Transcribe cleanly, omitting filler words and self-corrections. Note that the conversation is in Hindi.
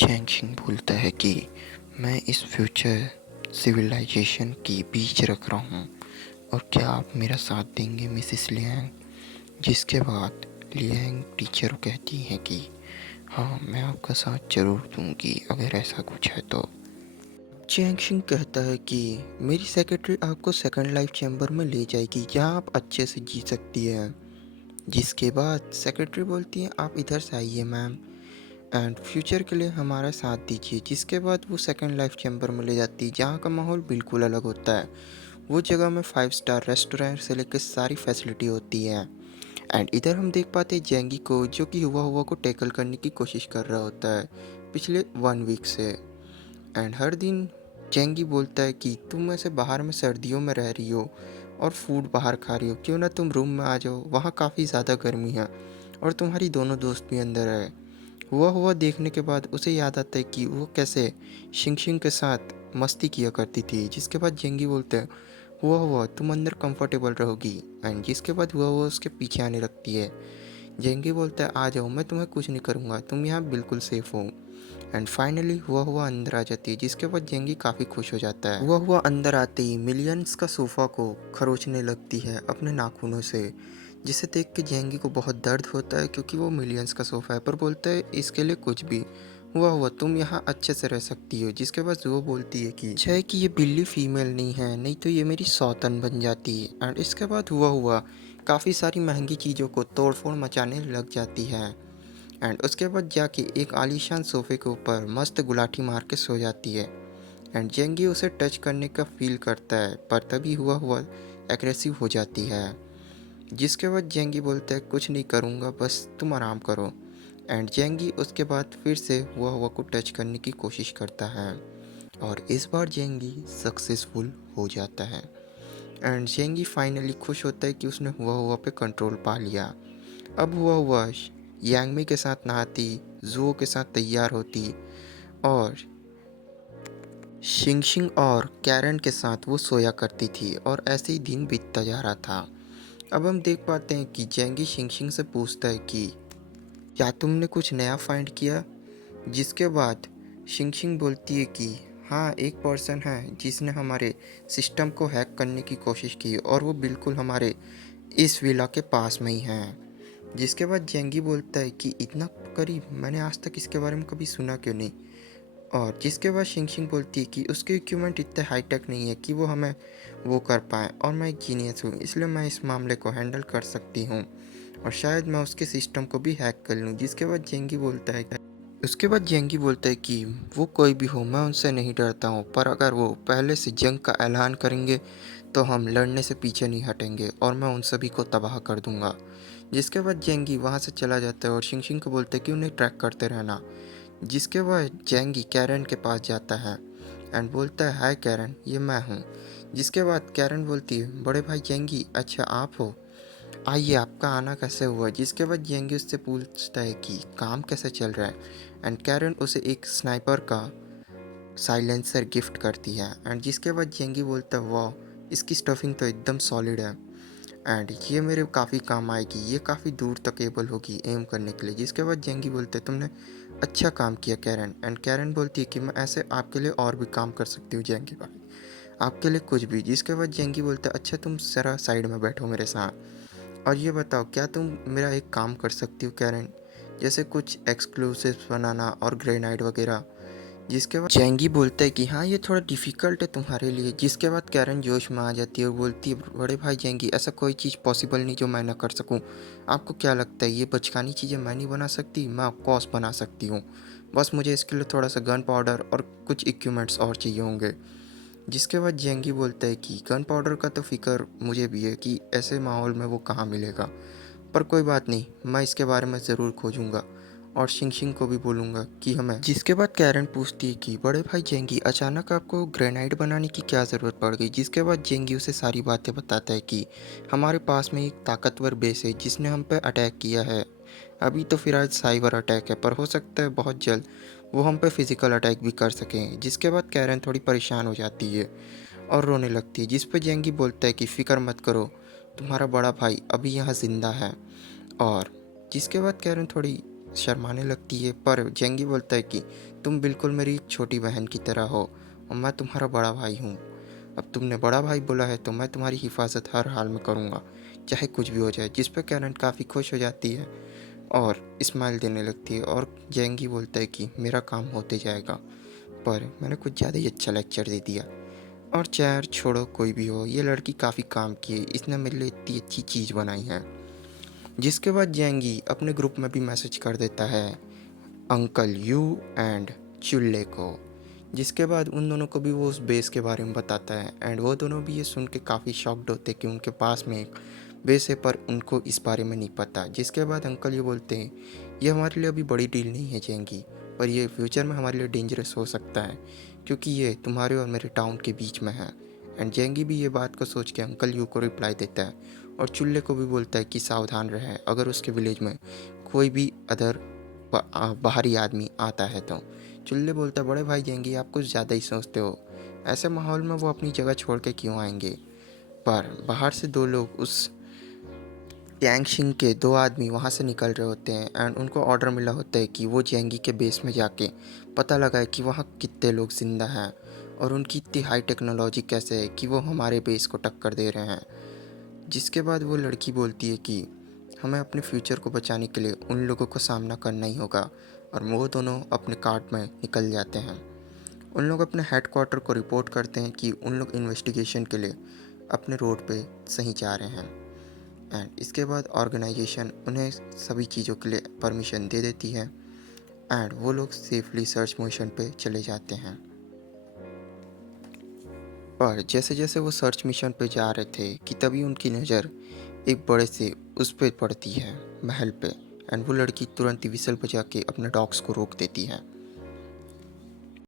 चैंगशिंग बोलता है कि मैं इस फ्यूचर सिविलाइजेशन की बीज रख रहा हूँ और क्या आप मेरा साथ देंगे मिसिस लियांग। जिसके बाद लियांग टीचर कहती है कि हाँ, मैं आपका साथ ज़रूर दूंगी अगर ऐसा कुछ है तो। चैंगशिंग कहता है कि मेरी सेक्रेटरी आपको सेकंड लाइफ चैम्बर में ले जाएगी जहाँ आप अच्छे से जी सकती हैं। जिसके बाद सेक्रेटरी बोलती है आप इधर से आइए मैम एंड फ्यूचर के लिए हमारा साथ दीजिए। जिसके बाद वो सेकंड लाइफ चैम्बर में ले जाती है जहाँ का माहौल बिल्कुल अलग होता है। वो जगह में 5 स्टार रेस्टोरेंट से लेकर सारी फैसिलिटी होती है। एंड इधर हम देख पाते हैं जेंगी को जो कि हुआ हुआ को टैकल करने की कोशिश कर रहा होता है पिछले 1 वीक से। एंड हर दिन जेंगी बोलता है कि तुम ऐसे बाहर में सर्दियों में रह रही हो और फूड बाहर खा रही हो, क्यों ना तुम रूम में आ जाओ, वहाँ काफ़ी ज़्यादा गर्मी है और तुम्हारी दोनों दोस्त भी अंदर है। हुआ हुआ देखने के बाद उसे याद आता है कि वो कैसे शिंगशिंग के साथ मस्ती किया करती थी। जिसके बाद जेंगी बोलते हैं हुआ हुआ तुम अंदर कंफर्टेबल रहोगी। एंड जिसके बाद हुआ हुआ उसके पीछे आने लगती है। जेंगी बोलता है आ जाओ, मैं तुम्हें कुछ नहीं करूँगा, तुम यहाँ बिल्कुल सेफ हो। एंड फाइनली हुआ हुआ अंदर आ जाती है। जिसके बाद जेंगी काफ़ी खुश हो जाता है। हुआ हुआ अंदर आते ही मिलियंस का सोफ़ा को खरोचने लगती है अपने नाखूनों से, जिसे देख के जेंगी को बहुत दर्द होता है क्योंकि वो मिलियंस का सोफ़ा है। पर बोलता है इसके लिए कुछ भी हुआ हुआ तुम यहाँ अच्छे से रह सकती हो। जिसके बाद वो बोलती है कि अच्छा है कि ये बिल्ली फीमेल नहीं है, नहीं तो ये मेरी सौतन बन जाती है। एंड इसके बाद हुआ हुआ काफ़ी सारी महंगी चीज़ों को तोड़फोड़ मचाने लग जाती है। एंड उसके बाद जाके एक आलीशान सोफे के ऊपर मस्त गुलाठी मार के सो जाती है। एंड जेंगी उसे टच करने का फील करता है पर तभी हुआ हुआ एग्रेसिव हो जाती है। जिसके बाद जेंगी बोलता है कुछ नहीं करूँगा, बस तुम आराम करो। एंड जेंगी उसके बाद फिर से हुआ हुआ को टच करने की कोशिश करता है और इस बार जेंगी सक्सेसफुल हो जाता है। एंड जेंगी फाइनली खुश होता है कि उसने हुआ हुआ पे कंट्रोल पा लिया। अब हुआ हुआ यांगमी के साथ नहाती, जुओ के साथ तैयार होती और शिंगशिंग और कैरन के साथ वो सोया करती थी और ऐसे ही दिन बीतता जा रहा था। अब हम देख पाते हैं कि जेंगी शिंगशिंग से पूछता है कि क्या तुमने कुछ नया फाइंड किया। जिसके बाद शिंगशिंग बोलती है कि हाँ, एक पर्सन है जिसने हमारे सिस्टम को हैक करने की कोशिश की और वो बिल्कुल हमारे इस विला के पास में ही है। जिसके बाद जेंगी बोलता है कि इतना करीब, मैंने आज तक इसके बारे में कभी सुना क्यों नहीं। और जिसके बाद शिंगशिंग बोलती है कि उसके इक्विपमेंट इतने हाईटेक नहीं है कि वो हमें वो कर पाए और मैं एक जीनियस हूँ, इसलिए मैं इस मामले को हैंडल कर सकती हूँ और शायद मैं उसके सिस्टम को भी हैक कर लूँ। जिसके बाद जेंगी बोलता है कि वो कोई भी हो मैं उनसे नहीं डरता हूँ, पर अगर वो पहले से जंग का ऐलान करेंगे तो हम लड़ने से पीछे नहीं हटेंगे और मैं उन सभी को तबाह कर दूंगा। जिसके बाद जेंगी वहाँ से चला जाता है और शिंगशिंग को बोलता है कि उन्हें ट्रैक करते रहना। जिसके बाद जेंगी कैरन के पास जाता है एंड बोलता है हाय कैरन, ये मैं हूँ। जिसके बाद कैरन बोलती है बड़े भाई जेंगी, अच्छा आप हो, आइए आपका आना कैसे हुआ। जिसके बाद जेंगी उससे पूछता है कि काम कैसे चल रहा है। एंड कैरन उसे एक स्नाइपर का साइलेंसर गिफ्ट करती है। एंड जिसके बाद जेंगी बोलता है वाह, इसकी स्टफिंग तो एकदम सॉलिड है एंड ये मेरे काफ़ी काम आएगी, ये काफ़ी दूर तक एबल होगी एम करने के लिए। जिसके बाद जेंगी बोलते हैं तुमने अच्छा काम किया कैरन। एंड कैरन बोलती है कि मैं ऐसे आपके लिए और भी काम कर सकती हूँ जेंगी भाई, आपके लिए कुछ भी। जिसके बाद जेंगी बोलता है अच्छा तुम ज़रा साइड में बैठो मेरे साथ और ये बताओ क्या तुम मेरा एक काम कर सकती हो कैरन, जैसे कुछ एक्सक्लूसिव्स बनाना और ग्रेनाइट वगैरह। जिसके बाद जेंगी बोलता है कि हाँ, ये थोड़ा डिफ़िकल्ट है तुम्हारे लिए। जिसके बाद कैरन जोश में आ जाती है और बोलती है बड़े भाई जेंगी, ऐसा कोई चीज़ पॉसिबल नहीं जो मैं ना कर सकूँ। आपको क्या लगता है ये बचकानी चीज़ें मैं नहीं बना सकती, मैं ऑफकोर्स बना सकती हूँ, बस मुझे इसके लिए थोड़ा सा गन पाउडर और कुछ इक्विपमेंट्स और चाहिए होंगे। जिसके बाद जेंगी बोलता है कि गन पाउडर का तो फिक्र मुझे भी है कि ऐसे माहौल में वो कहाँ मिलेगा, पर कोई बात नहीं, मैं इसके बारे में ज़रूर खोजूंगा और शिंगशिंग को भी बोलूँगा कि हमें। जिसके बाद कैरन पूछती है कि बड़े भाई जेंगी, अचानक आपको ग्रेनाइट बनाने की क्या ज़रूरत पड़ गई। जिसके बाद जेंगी उसे सारी बातें बताता है कि हमारे पास में एक ताकतवर बेस है जिसने हम पे अटैक किया है। अभी तो फिलहाल साइबर अटैक है, पर हो सकता है बहुत जल्द वो हम पे फिज़िकल अटैक भी कर सकें। जिसके बाद कैरन थोड़ी परेशान हो जाती है और रोने लगती है। जिस पर जेंगी बोलता है कि फ़िक्र मत करो, तुम्हारा बड़ा भाई अभी यहाँ ज़िंदा है। और जिसके बाद कैरन थोड़ी शर्माने लगती है, पर जेंगी बोलता है कि तुम बिल्कुल मेरी छोटी बहन की तरह हो और मैं तुम्हारा बड़ा भाई हूँ। अब तुमने बड़ा भाई बोला है तो मैं तुम्हारी हिफाज़त हर हाल में करूँगा, चाहे कुछ भी हो जाए। जिस पे कैरन काफ़ी खुश हो जाती है और स्माइल देने लगती है और जेंगी बोलता है कि मेरा काम होते जाएगा, पर मैंने कुछ ज़्यादा ही अच्छा लेक्चर दे दिया। और खैर छोड़ो, कोई भी हो, ये लड़की काफ़ी काम की है, इसने मेरे लिए इतनी अच्छी चीज़ बनाई है। जिसके बाद जेंगी अपने ग्रुप में भी मैसेज कर देता है अंकल यू एंड चुल्ले को। जिसके बाद उन दोनों को भी वो उस बेस के बारे में बताता है एंड वो दोनों भी ये सुन के काफ़ी शॉक्ड होते हैं कि उनके पास में एक बेस है पर उनको इस बारे में नहीं पता। जिसके बाद अंकल ये बोलते हैं ये हमारे लिए अभी बड़ी डील नहीं है जेंगी, पर ये फ्यूचर में हमारे लिए डेंजरस हो सकता है क्योंकि ये तुम्हारे और मेरे टाउन के बीच में है। एंड जेंगी भी ये बात को सोच के अंकल यू को रिप्लाई देता है और चुल्ले को भी बोलता है कि सावधान रहें अगर उसके विलेज में कोई भी अदर बाहरी आदमी आता है तो। चुल्ले बोलता है बड़े भाई जेंगी आप कुछ ज़्यादा ही सोचते हो, ऐसे माहौल में वो अपनी जगह छोड़ के क्यों आएंगे। पर बाहर से दो लोग उस टैंगशिंग के दो आदमी वहाँ से निकल रहे होते हैं एंड उनको ऑर्डर मिला होता है कि वो जेंगी के बेस में जाके पता लगाए कि वहाँ कितने लोग ज़िंदा हैं और उनकी इतनी हाई टेक्नोलॉजी कैसे है कि वो हमारे बेस को टक्कर दे रहे हैं। जिसके बाद वो लड़की बोलती है कि हमें अपने फ्यूचर को बचाने के लिए उन लोगों को सामना करना ही होगा और वो दोनों अपने कार्ट में निकल जाते हैं। उन लोग अपने हेडक्वार्टर को रिपोर्ट करते हैं कि उन लोग इन्वेस्टिगेशन के लिए अपने रोड पे सही जा रहे हैं एंड इसके बाद ऑर्गेनाइजेशन उन्हें सभी चीज़ों के लिए परमिशन दे देती है एंड वो लोग सेफली सर्च मिशन पे चले जाते हैं। पर जैसे जैसे वो सर्च मिशन पे जा रहे थे कि तभी उनकी नज़र एक बड़े से उस पे पड़ती है, महल पे। एंड वो लड़की तुरंत ही विसल बजा के अपने डॉग्स को रोक देती है।